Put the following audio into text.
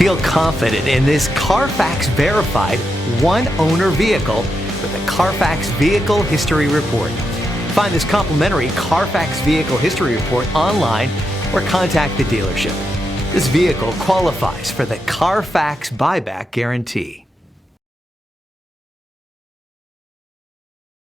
Feel confident in this Carfax verified one-owner vehicle with the Carfax Vehicle History Report. Find this complimentary Carfax Vehicle History Report online or contact the dealership. This vehicle qualifies for the Carfax Buyback Guarantee.